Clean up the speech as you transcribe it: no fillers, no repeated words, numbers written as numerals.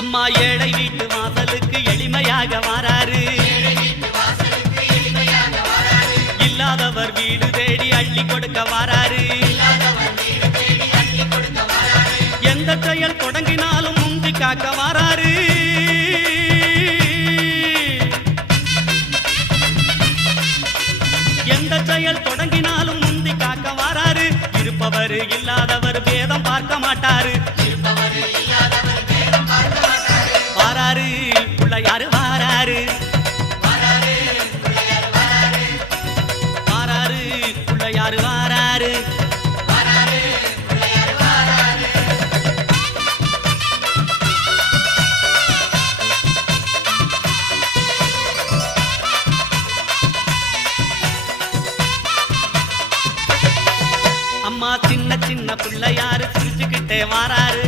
அம்மா ஏழை வீட்டு வாசலுக்கு எளிமையாக வாராரு. இல்லாதவர் வீடு தேடி அள்ளி கொடுக்க வாராரு. எந்த செயல் தொடங்கினாலும் முந்தி காக்க வாராரு. எந்த செயல் தொடங்கினாலும் முந்தி காக்க வாராரு. இருப்பவர் இல்லாதவர் பேதம் பார்க்க மாட்டாரு. வாராரு பிள்ளையாரு வாராரு. வாராரு பிள்ளையாரு வாராரு. அம்மா சின்ன சின்ன பிள்ளையாரு சிரிச்சுக்கிட்டே வாராரு.